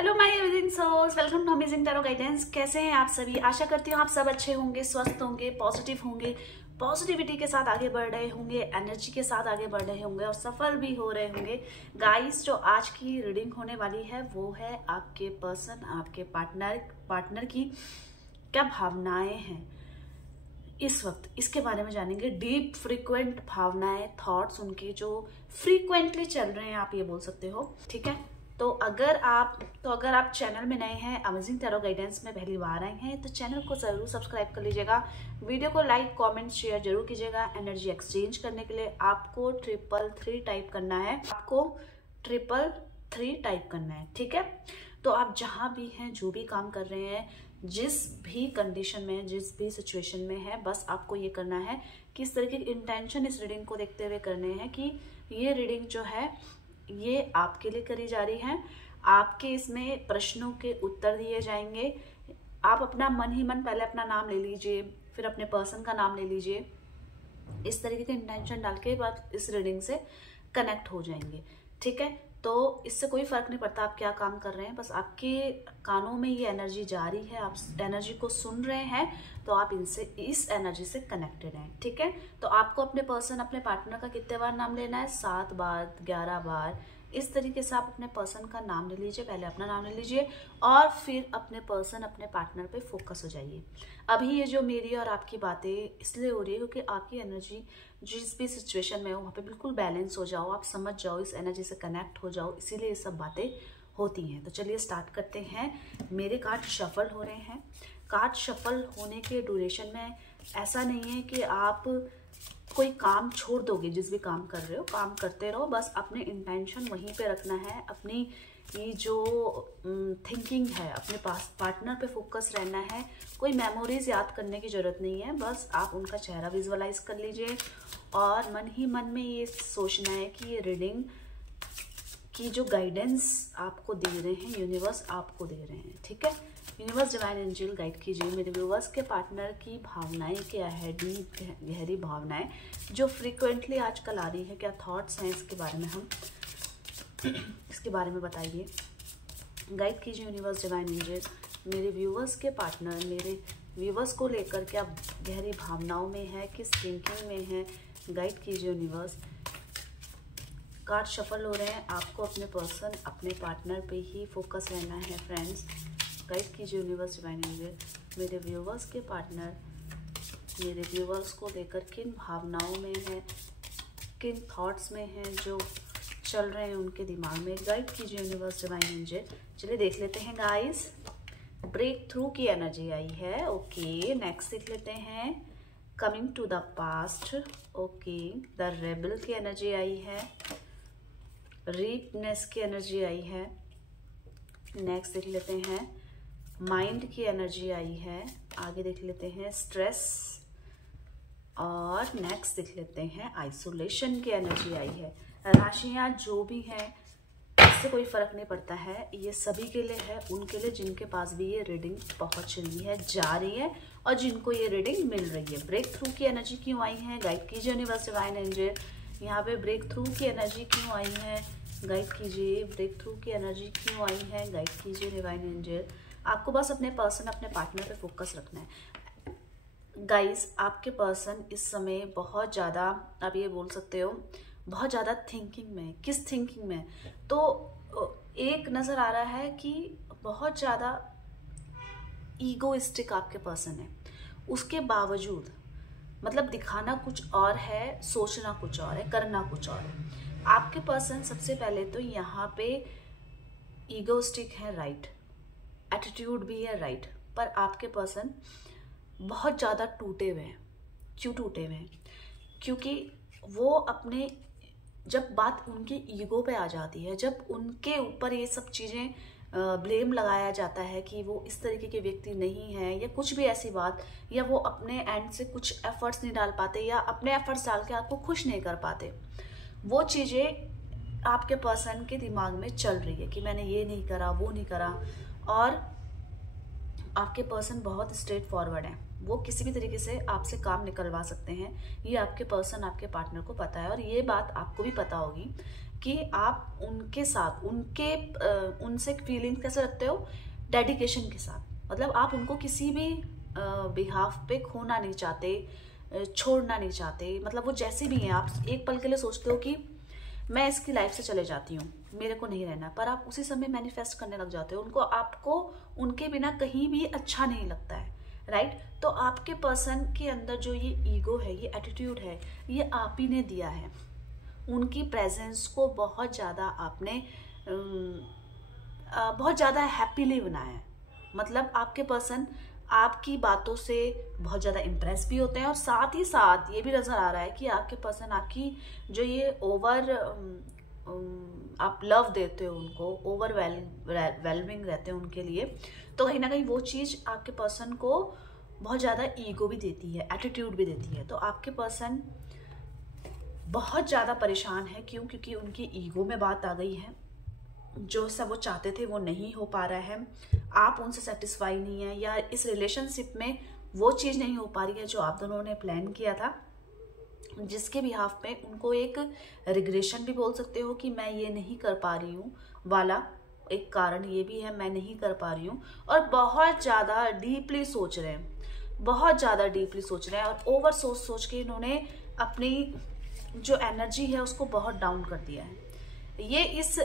Hello my amazing souls, welcome to amazing tarot guidance. कैसे हैं आप सभी? आशा करती हूँ आप सब अच्छे होंगे, स्वस्थ होंगे, पॉजिटिव होंगे, पॉजिटिविटी के साथ आगे बढ़ रहे होंगे, एनर्जी के साथ आगे बढ़ रहे होंगे और सफल भी हो रहे होंगे। गाइस, जो आज की रीडिंग होने वाली है वो है आपके पर्सन, आपके पार्टनर की क्या भावनाएं हैं इस वक्त, इसके बारे में जानेंगे। डीप फ्रीक्वेंट भावनाएं, थॉट्स उनके जो फ्रीक्वेंटली चल रहे हैं, आप ये बोल सकते हो। ठीक है, तो अगर आप चैनल में नए हैं, अमेजिंग टैरो गाइडेंस में पहली बार आए हैं, तो चैनल को जरूर सब्सक्राइब कर लीजिएगा। वीडियो को लाइक, कमेंट, शेयर जरूर कीजिएगा। एनर्जी एक्सचेंज करने के लिए आपको 333 टाइप करना है, ठीक है। तो आप जहां भी हैं, जो भी काम कर रहे हैं, जिस भी कंडीशन में, जिस भी सिचुएशन में है, बस आपको ये करना है कि इस तरह की इंटेंशन इस रीडिंग को देखते हुए करने हैं कि ये रीडिंग जो है ये आपके लिए करी जा रही है। आपके इसमें प्रश्नों के उत्तर दिए जाएंगे। आप अपना मन ही मन पहले अपना नाम ले लीजिए, फिर अपने पर्सन का नाम ले लीजिए। इस तरीके के इंटेंशन डाल के आप इस रीडिंग से कनेक्ट हो जाएंगे। ठीक है, तो इससे कोई फर्क नहीं पड़ता आप क्या काम कर रहे हैं, बस आपके कानों में ये एनर्जी जा रही है, आप एनर्जी को सुन रहे हैं, तो आप इस एनर्जी से कनेक्टेड हैं। ठीक है, तो आपको अपने पर्सन, अपने पार्टनर का कितने बार नाम लेना है? 7 बार, 11 बार। इस तरीके से आप अपने पर्सन का नाम ले लीजिए, पहले अपना नाम ले लीजिए और फिर अपने पर्सन, अपने पार्टनर पे फोकस हो जाइए। अभी ये जो मेरी और आपकी बातें इसलिए हो रही है क्योंकि आपकी एनर्जी जिस भी सिचुएशन में हो वहाँ पे बिल्कुल बैलेंस हो जाओ, आप समझ जाओ, इस एनर्जी से कनेक्ट हो जाओ, इसीलिए ये सब बातें होती हैं। तो चलिए स्टार्ट करते हैं। मेरे कार्ड शफल हो रहे हैं। कार्ड शफल होने के ड्यूरेशन में ऐसा नहीं है कि आप कोई काम छोड़ दोगे। जिस भी काम कर रहे हो, काम करते रहो, बस अपने इंटेंशन वहीं पे रखना है। अपनी ये जो थिंकिंग है, अपने पास पार्टनर पे फोकस रहना है। कोई मेमोरीज याद करने की जरूरत नहीं है, बस आप उनका चेहरा विजुअलाइज कर लीजिए और मन ही मन में ये सोचना है कि ये रीडिंग की जो गाइडेंस आपको दे रहे हैं, यूनिवर्स आपको दे रहे हैं। ठीक है, यूनिवर्स, डिवाइन एंजल गाइड कीजिए मेरे व्यूवर्स के पार्टनर की भावनाएं क्या है, डीप गहरी भावनाएं जो फ्रीक्वेंटली आजकल आ रही है, क्या थॉट्स हैं इसके बारे में बताइए। गाइड कीजिए यूनिवर्स, डिवाइन एंजल मेरे व्यूवर्स के पार्टनर, मेरे व्यूवर्स को लेकर क्या गहरी भावनाओं में है, किस थिंकिंग में है। गाइड कीजिए यूनिवर्स। कार्ड शफल हो रहे हैं। आपको अपने पर्सन, अपने पार्टनर पे ही फोकस रहना है फ्रेंड्स। गाइड कीजिए यूनिवर्स, डिवाइन एंजल मेरे व्यूवर्स के पार्टनर, मेरे व्यूवर्स को लेकर किन भावनाओं में है, किन थॉट्स में है जो चल रहे हैं उनके दिमाग में। गाइड कीजिए यूनिवर्स, डिवाइन एंजल। चलिए देख लेते हैं गाइस। ब्रेक थ्रू की एनर्जी आई है। ओके, नेक्स्ट देख लेते हैं। Coming to the past. Okay, the rebel की एनर्जी आई है। रीपनेस की एनर्जी आई है। नेक्स्ट देख लेते हैं। माइंड की एनर्जी आई है। आगे देख लेते हैं स्ट्रेस और नेक्स्ट देख लेते हैं आइसोलेशन की एनर्जी आई है। राशियां जो भी हैं, इससे कोई फर्क नहीं पड़ता है, ये सभी के लिए है, उनके लिए जिनके पास भी ये रीडिंग पहुंच रही है, जा रही है और जिनको ये रीडिंग मिल रही है। ब्रेक थ्रू की एनर्जी क्यों आई है? गाइड कीजिए यूनिवर्स, डिवाइन एंजल यहाँ पे ब्रेक थ्रू की एनर्जी क्यों आई है? गाइड कीजिए। ब्रेक थ्रू की एनर्जी क्यों आई है? गाइड कीजिए डिवाइन एंजल। आपको बस अपने पर्सन, अपने पार्टनर पे फोकस रखना है गाइस। आपके पर्सन इस समय बहुत ज़्यादा, आप ये बोल सकते हो, बहुत ज़्यादा थिंकिंग में। किस थिंकिंग में? तो एक नज़र आ रहा है कि बहुत ज़्यादा ईगोइस्टिक आपके पर्सन है। उसके बावजूद मतलब दिखाना कुछ और है, सोचना कुछ और है, करना कुछ और है। आपके पर्सन सबसे पहले तो यहाँ पे ईगोइस्टिक है, राइट, एटीट्यूड भी है, राइट, पर आपके पर्सन बहुत ज़्यादा टूटे हुए हैं। क्यों टूटे हुए हैं? क्योंकि वो अपने, जब बात उनकी ईगो पे आ जाती है, जब उनके ऊपर ये सब चीज़ें ब्लेम लगाया जाता है कि वो इस तरीके के व्यक्ति नहीं है या कुछ भी ऐसी बात, या वो अपने एंड से कुछ एफर्ट्स नहीं डाल पाते या अपने एफर्ट्स डाल के आपको खुश नहीं कर पाते, वो चीज़ें आपके पर्सन के दिमाग में चल रही है कि मैंने ये नहीं करा, वो नहीं करा। और आपके पर्सन बहुत स्ट्रेट फॉरवर्ड है, वो किसी भी तरीके से आपसे काम निकलवा सकते हैं। ये आपके पर्सन, आपके पार्टनर को पता है और ये बात आपको भी पता होगी कि आप उनके साथ उनसे फीलिंग्स कैसे रखते हो, डेडिकेशन के साथ। मतलब आप उनको किसी भी बिहाफ पे खोना नहीं चाहते, छोड़ना नहीं चाहते। मतलब वो जैसे भी हैं, आप एक पल के लिए सोचते हो कि मैं इसकी लाइफ से चले जाती हूँ, मेरे को नहीं रहना, पर आप उसी समय मैनिफेस्ट करने लग जाते हो उनको। आपको उनके बिना कहीं भी अच्छा नहीं लगता है, राइट। तो आपके पर्सन के अंदर जो ये ईगो है, ये एटीट्यूड है, ये आप ही ने दिया है। उनकी प्रेजेंस को बहुत ज़्यादा आपने बहुत ज़्यादा हैप्पीली बनाया है। मतलब आपके पर्सन आपकी बातों से बहुत ज़्यादा इम्प्रेस भी होते हैं, और साथ ही साथ ये भी नज़र आ रहा है कि आपके पर्सन आपकी जो ये आप लव देते हो उनको, वेलमिंग रहते हैं उनके लिए, तो कहीं ना कहीं वो चीज़ आपके पर्सन को बहुत ज़्यादा ईगो भी देती है, एटीट्यूड भी देती है। तो आपके पर्सन बहुत ज़्यादा परेशान है। क्यों? क्योंकि उनकी ईगो में बात आ गई है। जो सब वो चाहते थे वो नहीं हो पा रहा है, आप उनसे सेटिस्फाई नहीं है, या इस रिलेशनशिप में वो चीज़ नहीं हो पा रही है जो आप दोनों ने प्लान किया था, जिसके बिहाफ पे उनको एक रिग्रेशन भी बोल सकते हो कि मैं ये नहीं कर पा रही हूँ वाला एक कारण ये भी है, मैं नहीं कर पा रही हूँ। और बहुत ज़्यादा डीपली सोच रहे हैं, बहुत ज़्यादा डीपली सोच रहे हैं, और ओवर सोच के इन्होंने अपनी जो एनर्जी है उसको बहुत डाउन कर दिया है। ये इस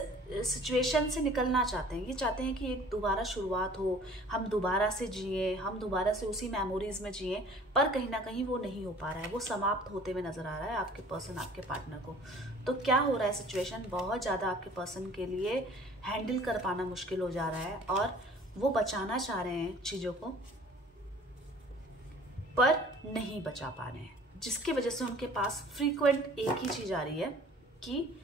सिचुएशन से निकलना चाहते हैं, ये चाहते हैं कि एक दोबारा शुरुआत हो, हम दोबारा से जिए, हम दोबारा से उसी मेमोरीज में जिए, पर कहीं ना कहीं वो नहीं हो पा रहा है, वो समाप्त होते हुए नजर आ रहा है आपके पर्सन, आपके पार्टनर को। तो क्या हो रहा है, सिचुएशन बहुत ज़्यादा आपके पर्सन के लिए हैंडल कर पाना मुश्किल हो जा रहा है, और वो बचाना चाह रहे हैं चीज़ों को, पर नहीं बचा पा रहे हैं, जिसकी वजह से उनके पास फ्रीक्वेंट एक ही चीज़ आ रही है कि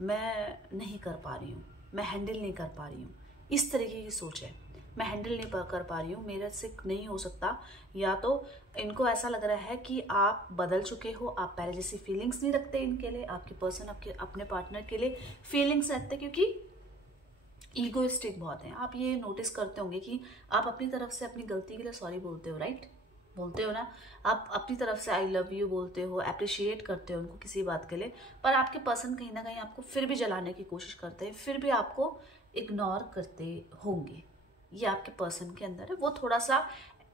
मैं नहीं कर पा रही हूँ, मैं हैंडल नहीं कर पा रही हूँ। इस तरीके की सोच है, मैं हैंडल नहीं कर पा रही हूँ, मेरे से नहीं हो सकता। या तो इनको ऐसा लग रहा है कि आप बदल चुके हो, आप पहले जैसी फीलिंग्स नहीं रखते इनके लिए, आपके पर्सन आपके अपने पार्टनर के लिए फीलिंग्स रखते, क्योंकि ईगोइस्टिक बहुत हैं। आप ये नोटिस करते होंगे कि आप अपनी तरफ से अपनी गलती के लिए सॉरी बोलते हो, राइट, बोलते हो ना, आप अपनी तरफ से आई लव यू बोलते हो, अप्रिशिएट करते हो उनको किसी बात के लिए, पर आपके पर्सन कहीं ना कहीं आपको फिर भी जलाने की कोशिश करते हैं, फिर भी आपको इग्नोर करते होंगे। ये आपके पर्सन के अंदर है, वो थोड़ा सा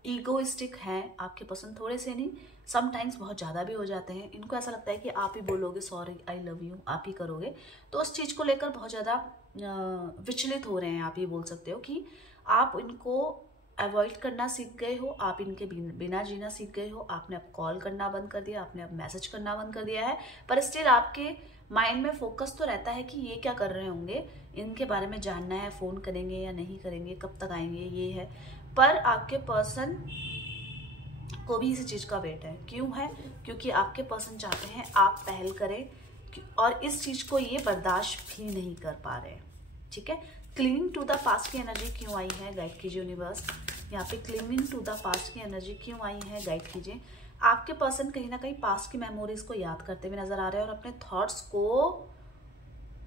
ईगोइस्टिक है आपके पर्सन, थोड़े से नहीं, समटाइम्स बहुत ज़्यादा भी हो जाते हैं। इनको ऐसा लगता है कि आप ही बोलोगे सॉरी आई लव यू, आप ही करोगे, तो उस चीज़ को लेकर बहुत ज़्यादा विचलित हो रहे हैं। आप ये बोल सकते हो कि आप इनको अवॉइड करना सीख गए हो, आप इनके बिना जीना सीख गए हो, आपने अब कॉल करना बंद कर दिया, आपने अब मैसेज करना बंद कर दिया है, पर स्टिल आपके माइंड में फोकस तो रहता है कि ये क्या कर रहे होंगे, इनके बारे में जानना है, फ़ोन करेंगे या नहीं करेंगे, कब तक आएंगे, ये है। पर आपके पर्सन को भी इसी चीज़ का वेट है। क्यों है? क्योंकि आपके पर्सन चाहते हैं आप पहल करें, और इस चीज़ को ये बर्दाश्त भी नहीं कर पा रहे, ठीक है। क्लिंगिंग टू द पास्ट की एनर्जी क्यों आई है, गाइड कीजिए यूनिवर्स। यहाँ पे क्लिंगिंग टू द पास्ट की एनर्जी क्यों आई है, गाइड कीजिए। आपके पर्सन कहीं ना कहीं पास्ट की मेमोरीज को याद करते हुए नजर आ रहे हैं, और अपने थॉट्स को,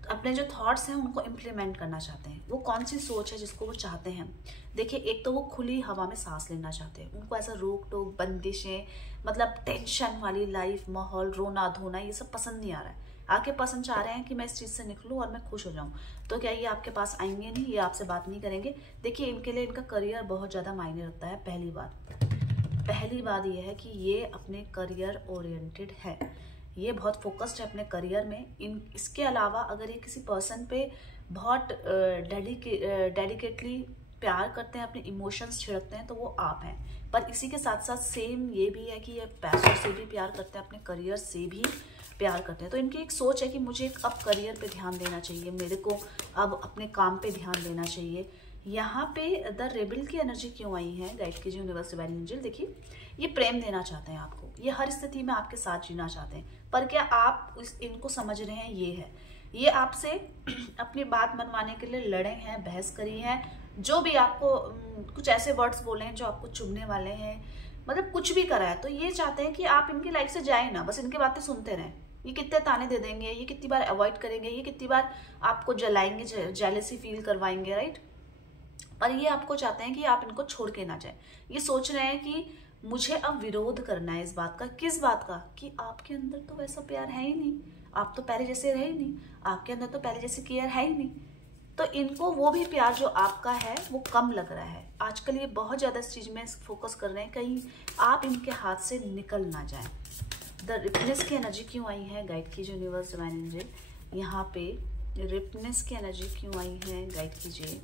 अपने जो थॉट्स हैं उनको इम्प्लीमेंट करना चाहते हैं। वो कौन सी सोच है जिसको वो चाहते हैं? देखिए, एक तो वो खुली हवा में सांस लेना चाहते हैं, उनको ऐसा रोक टोक, बंदिशें, मतलब टेंशन वाली लाइफ, माहौल, रोना धोना, ये सब पसंद नहीं आ रहा है। आपके पर्सन चाह रहे हैं कि मैं इस चीज़ से निकलूं और मैं खुश हो जाऊं। तो क्या ये आपके पास आएंगे नहीं, ये आपसे बात नहीं करेंगे? देखिए, इनके लिए इनका करियर बहुत ज़्यादा मायने रखता है। पहली बात ये है कि ये अपने करियर ओरिएंटेड है, ये बहुत फोकस्ड है अपने करियर में। इसके अलावा अगर ये किसी पर्सन पे बहुत डेडिकेटली प्यार करते हैं, अपने इमोशंस छिड़कते हैं, तो वो आप हैं। पर इसी के साथ साथ सेम ये भी है कि ये पैसों से भी प्यार करते हैं, अपने करियर से भी प्यार करते हैं। तो इनकी एक सोच है कि मुझे अब करियर पे ध्यान देना चाहिए, मेरे को अब अपने काम पे ध्यान देना चाहिए। यहाँ पे द रेबल की एनर्जी क्यों आई है, गाइड कीजिए यूनिवर्स डिवाइन एंजल। देखिए, ये प्रेम देना चाहते हैं आपको, ये हर स्थिति में आपके साथ जीना चाहते हैं, पर क्या आप इनको समझ रहे हैं? ये है, ये आपसे अपनी बात मनवाने के लिए लड़े हैं, बहस करी है, जो भी आपको कुछ ऐसे वर्ड्स बोले हैं जो आपको चुभने वाले हैं, मतलब कुछ भी करा है। तो ये चाहते हैं कि आप इनकी लाइफ से जाए ना, बस इनकी बातें सुनते रहें। ये कितने ताने दे देंगे, ये कितनी बार अवॉइड करेंगे, ये कितनी बार आपको जलाएंगे, जेलसी फील करवाएंगे, राइट। पर ये आपको चाहते हैं कि आप इनको छोड़ के ना जाए। ये सोच रहे हैं कि मुझे अब विरोध करना है इस बात का। किस बात का? कि आपके अंदर तो वैसा प्यार है ही नहीं, आप तो पहले जैसे रहे ही नहीं, आपके अंदर तो पहले जैसे केयर है ही नहीं, तो इनको वो भी प्यार जो आपका है वो कम लग रहा है। आजकल ये बहुत ज़्यादा इस चीज़ में फोकस कर रहे हैं, कहीं आप इनके हाथ से निकल ना जाए। द रिपनेस की एनर्जी क्यों आई है, गाइड कीजिए यूनिवर्स डिवाइन एंजल। यहाँ पे रिपनेस की एनर्जी क्यों आई है, गाइड कीजिए।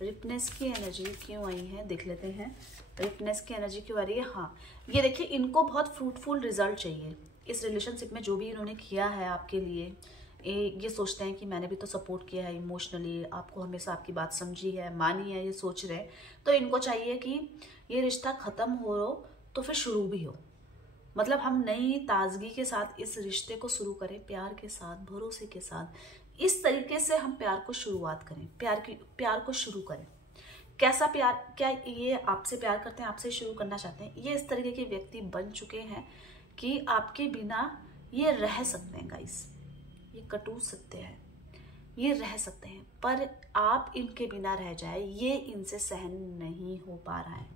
रिपनेस की एनर्जी क्यों आई है, देख लेते हैं रिपनेस की एनर्जी क्यों आ रही है। हाँ, ये देखिए, इनको बहुत फ्रूटफुल रिजल्ट चाहिए इस रिलेशनशिप में। जो भी इन्होंने किया है आपके लिए, ये सोचते हैं कि मैंने भी तो सपोर्ट किया है इमोशनली, आपको हमेशा आपकी बात समझी है, मानी है, ये सोच रहे हैं। तो इनको चाहिए कि ये रिश्ता ख़त्म हो तो फिर शुरू भी हो, मतलब हम नई ताजगी के साथ इस रिश्ते को शुरू करें, प्यार के साथ, भरोसे के साथ। इस तरीके से हम प्यार को शुरुआत करें, प्यार को शुरू करें। कैसा प्यार, क्या ये आपसे प्यार करते हैं, आपसे शुरू करना चाहते हैं? ये इस तरीके के व्यक्ति बन चुके हैं कि आपके बिना ये रह सकते हैं गाइस, ये कटू सकते हैं, ये रह सकते हैं, पर आप इनके बिना रह जाए ये इनसे सहन नहीं हो पा रहा है।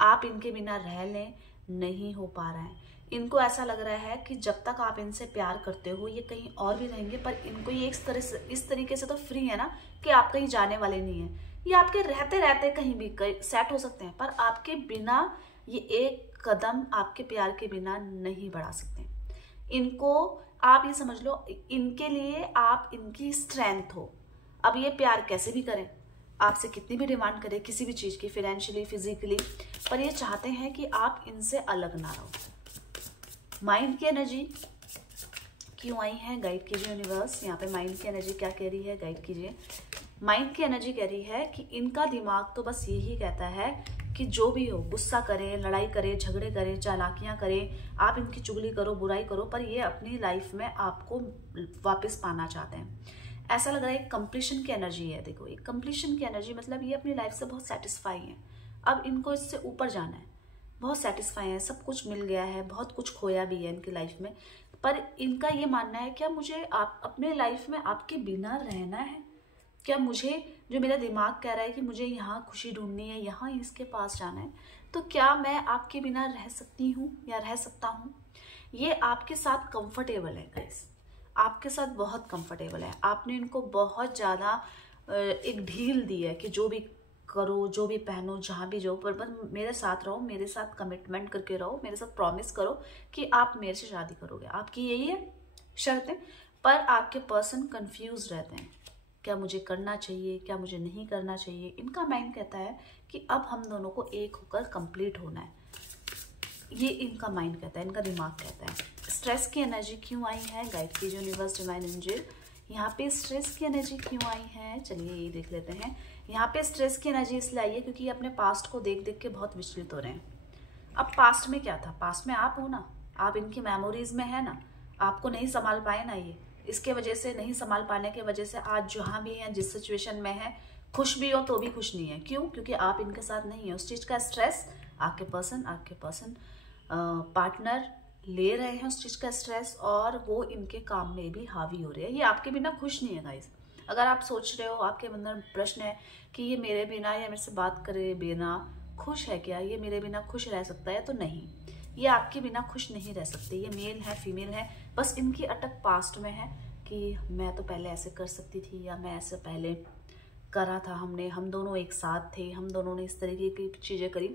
आप इनके बिना रह लें, नहीं हो पा रहा है। इनको ऐसा लग रहा है कि जब तक आप इनसे प्यार करते हो ये कहीं और भी रहेंगे, पर इनको ये इस तरीके से तो फ्री है ना कि आप कहीं जाने वाले नहीं है। ये आपके रहते रहते कहीं भी सेट हो सकते हैं, पर आपके बिना ये एक कदम आपके प्यार के बिना नहीं बढ़ा सकते। इनको आप ये समझ लो, इनके लिए आप इनकी स्ट्रेंथ हो। अब ये प्यार कैसे भी करें, आपसे कितनी भी डिमांड करें किसी भी चीज़ की, फाइनेंशियली, फिजिकली, पर ये चाहते हैं कि आप इनसे अलग ना रहो। माइंड की एनर्जी क्यों आई है, गाइड कीजिए यूनिवर्स। यहाँ पे माइंड की एनर्जी क्या कह रही है, गाइड कीजिए। माइंड की एनर्जी कह रही है कि इनका दिमाग तो बस यही कहता है कि जो भी हो, गुस्सा करें, लड़ाई करें, झगड़े करें, चालाकियां करें, आप इनकी चुगली करो, बुराई करो, पर ये अपनी लाइफ में आपको वापस पाना चाहते हैं। ऐसा लग रहा है कंप्लीशन की एनर्जी है। देखो, ये कंप्लीशन की एनर्जी मतलब ये अपनी लाइफ से बहुत सेटिस्फाई है, अब इनको इससे ऊपर जाना है, बहुत सेटिस्फाई है, सब कुछ मिल गया है, बहुत कुछ खोया भी है इनकी लाइफ में, पर इनका ये मानना है क्या मुझे आप अपने लाइफ में आपके बिना रहना है? क्या मुझे, जो मेरा दिमाग कह रहा है कि मुझे यहाँ खुशी ढूंढनी है, यहाँ इसके पास जाना है, तो क्या मैं आपके बिना रह सकती हूँ या रह सकता हूँ? ये आपके साथ कंफर्टेबल है गाइस, आपके साथ बहुत कंफर्टेबल है। आपने इनको बहुत ज़्यादा एक ढील दी है कि जो भी करो, जो भी पहनो, जहाँ भी जाओ, पर मेरे साथ रहो, मेरे साथ कमिटमेंट करके रहो, मेरे साथ प्रॉमिस करो कि आप मेरे से शादी करोगे। आपकी यही है शर्तें, पर आपके पर्सन कंफ्यूज रहते हैं, क्या मुझे करना चाहिए, क्या मुझे नहीं करना चाहिए। इनका माइंड कहता है कि अब हम दोनों को एक होकर कंप्लीट होना है, ये इनका माइंड कहता है, इनका दिमाग कहता है। स्ट्रेस की एनर्जी क्यों आई है, गाइड कीजिए यूनिवर्स डिवाइन एंजल। यहाँ पे स्ट्रेस की एनर्जी क्यों आई है, चलिए ये देख लेते हैं। यहाँ पे स्ट्रेस की एनर्जी इसलिए आई है क्योंकि अपने पास्ट को देख देख के बहुत विचलित हो रहे हैं। अब पास्ट में क्या था, पास्ट में आप हो ना, आप इनकी मेमोरीज में है ना, आपको नहीं संभाल पाए ना, ये इसके वजह से, नहीं संभाल पाने की वजह से आज जहाँ भी हैं, जिस सिचुएशन में है, खुश भी हो तो भी खुश नहीं है। क्यों? क्योंकि आप इनके साथ नहीं है। उस चीज़ का स्ट्रेस आपके पर्सन पार्टनर ले रहे हैं, उस चीज़ का स्ट्रेस, और वो इनके काम में भी हावी हो रहे हैं। ये आपके बिना खुश नहीं है गाइस। अगर आप सोच रहे हो, आपके अंदर प्रश्न है कि ये मेरे बिना या मेरे से बात करे बिना खुश है क्या, ये मेरे बिना खुश रह सकता है, तो नहीं, ये आपके बिना खुश नहीं रह सकते। ये मेल है, फीमेल है, बस इनकी अटक पास्ट में है कि मैं तो पहले ऐसे कर सकती थी, या मैं ऐसे पहले करा था, हम दोनों एक साथ थे, हम दोनों ने इस तरीके की चीज़ें करी,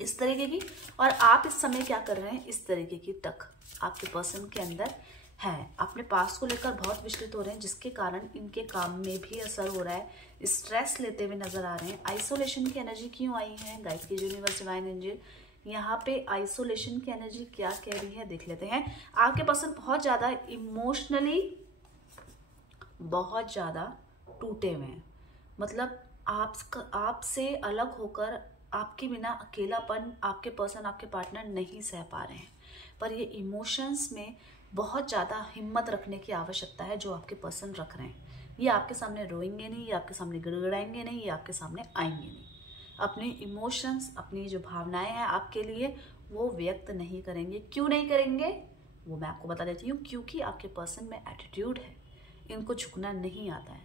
इस तरीके की, और आप इस समय क्या कर रहे हैं, इस तरीके की टक आपके पर्सन के अंदर है। अपने पास्ट को लेकर बहुत विचलित हो रहे हैं, जिसके कारण इनके काम में भी असर हो रहा है, स्ट्रेस लेते हुए नजर आ रहे हैं। आइसोलेशन की एनर्जी क्यों आई है, गाइड कीजिए यूनिवर्स डिवाइन एंजल। यहाँ पे आइसोलेशन की एनर्जी क्या कह रही है, देख लेते हैं। आपके पर्सन बहुत ज़्यादा इमोशनली बहुत ज़्यादा टूटे हुए हैं, मतलब आपसे अलग होकर, आपके बिना अकेलापन आपके पर्सन, आपके पार्टनर नहीं सह पा रहे हैं, पर ये इमोशंस में बहुत ज़्यादा हिम्मत रखने की आवश्यकता है जो आपके पर्सन रख रहे हैं। ये आपके सामने रोएंगे नहीं, ये आपके सामने गिड़गिड़ाएंगे नहीं, ये आपके सामने आएंगे नहीं, अपने इमोशंस, अपनी जो भावनाएं हैं आपके लिए, वो व्यक्त नहीं करेंगे। क्यों नहीं करेंगे वो मैं आपको बता देती हूँ, क्योंकि आपके पर्सन में एटीट्यूड है, इनको झुकना नहीं आता है,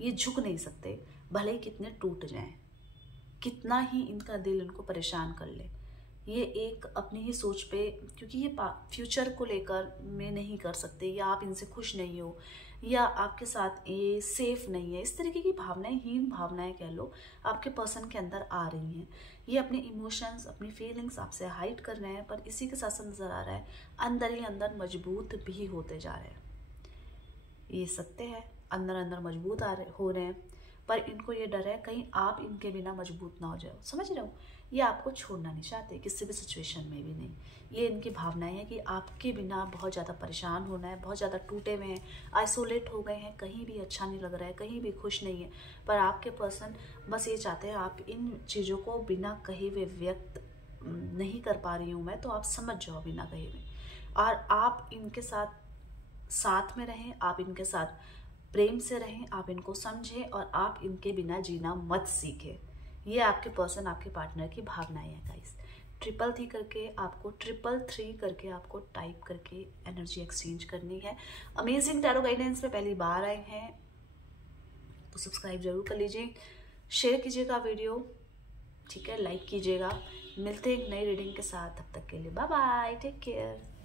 ये झुक नहीं सकते, भले ही कितने टूट जाएं, कितना ही इनका दिल इनको परेशान कर ले, ये एक अपनी ही सोच पे, क्योंकि ये फ्यूचर को लेकर में नहीं कर सकते, या आप इनसे खुश नहीं हो, या आपके साथ ये सेफ नहीं है, इस तरीके की भावनाएं, हीन भावनाएं कह लो, आपके पर्सन के अंदर आ रही हैं। ये अपने इमोशंस, अपनी फीलिंग्स आपसे हाइड कर रहे हैं, पर इसी के साथ साथ नजर आ रहा है अंदर ही अंदर मजबूत भी होते जा रहे हैं। ये सत्य है, अंदर अंदर मजबूत हो रहे हैं, पर इनको ये डर है कहीं आप इनके बिना मजबूत ना हो जाओ। समझ रहे हो, ये आपको छोड़ना नहीं चाहते किसी भी सिचुएशन में भी नहीं। ये इनकी भावनाएं हैं कि आपके बिना बहुत ज़्यादा परेशान होना है, बहुत ज़्यादा टूटे हुए हैं, आइसोलेट हो गए हैं, कहीं भी अच्छा नहीं लग रहा है, कहीं भी खुश नहीं है। पर आपके पर्सन बस ये चाहते हैं आप इन चीज़ों को बिना कहे हुए व्यक्त नहीं कर पा रही हूँ मैं, तो आप समझ जाओ बिना कहे हुए, और आप इनके साथ में रहें, आप इनके साथ प्रेम से रहें, आप इनको समझें, और आप इनके बिना जीना मत सीखें। ये आपके पर्सन, आपके पार्टनर की भावनाएं हैं गाइस। 333 करके आपको 333 करके आपको टाइप करके एनर्जी एक्सचेंज करनी है। अमेजिंग टैरो गाइडेंस में पहली बार आए हैं तो सब्सक्राइब जरूर कर लीजिए, शेयर कीजिएगा वीडियो, ठीक है, लाइक कीजिएगा। मिलते हैं एक नई रीडिंग के साथ, तब तक के लिए बाय बाय, टेक केयर।